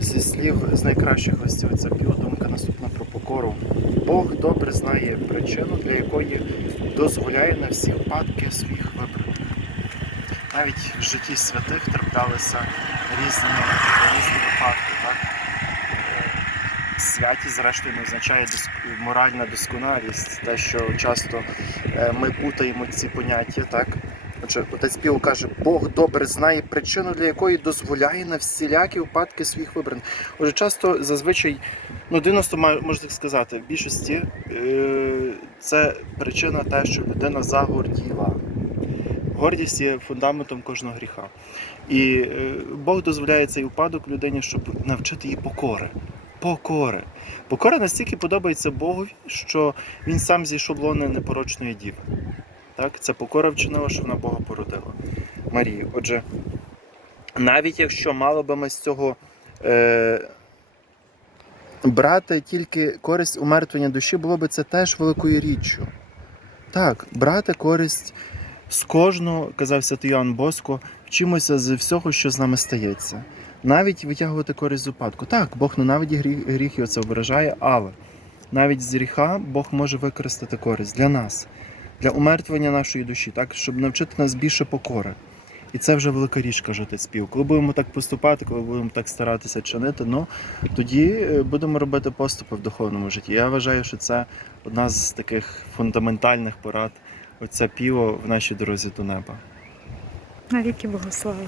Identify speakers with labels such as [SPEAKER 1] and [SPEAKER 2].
[SPEAKER 1] Зі слів з найкращих гостів це думка наступна про покору. Бог добре знає причину, для якої дозволяє на всі випадки своїх вибраних. Навіть в житті святих траплялися різні, різні випадки. Так? Е, Святість, зрештою, не означає моральна досконалість, те, що часто е, ми путаємо ці поняття. Так? Отже, отець Піо каже, Бог добре знає причину, для якої дозволяє на всілякі випадки своїх вибраних. Отже, часто зазвичай, ну 90 можна так сказати, в більшості е, це причина те, що людина загорділа. Гордість є фундаментом кожного гріха. І е, Бог дозволяє цей випадок людині, щоб навчити її покори. Покори. Покора настільки подобається Богові, що він сам зі шаблони непорочної діви. Так? Це покора вчинила, що вона Бога породила. Марію. Отже, навіть якщо мало би ми з цього е, брати тільки користь умертвення душі, було би це теж великою річчю. Так, брати користь з кожного, казав святий Іоанн Боско, вчимося з всього, що з нами стається. Навіть витягувати користь з упадку. Так, Бог ненавидить гріх, гріх і оце ображає, але навіть з гріха Бог може використати користь для нас, для умертвення нашої душі, так, щоб навчити нас більше покори. І це вже велика річ, каже отець Пів. Коли будемо так поступати, коли будемо так старатися чинити, ну тоді е, будемо робити поступи в духовному житті. Я вважаю, що це одна з таких фундаментальних порад. Оце піво в нашій дорозі до неба.
[SPEAKER 2] Навіки Богослава.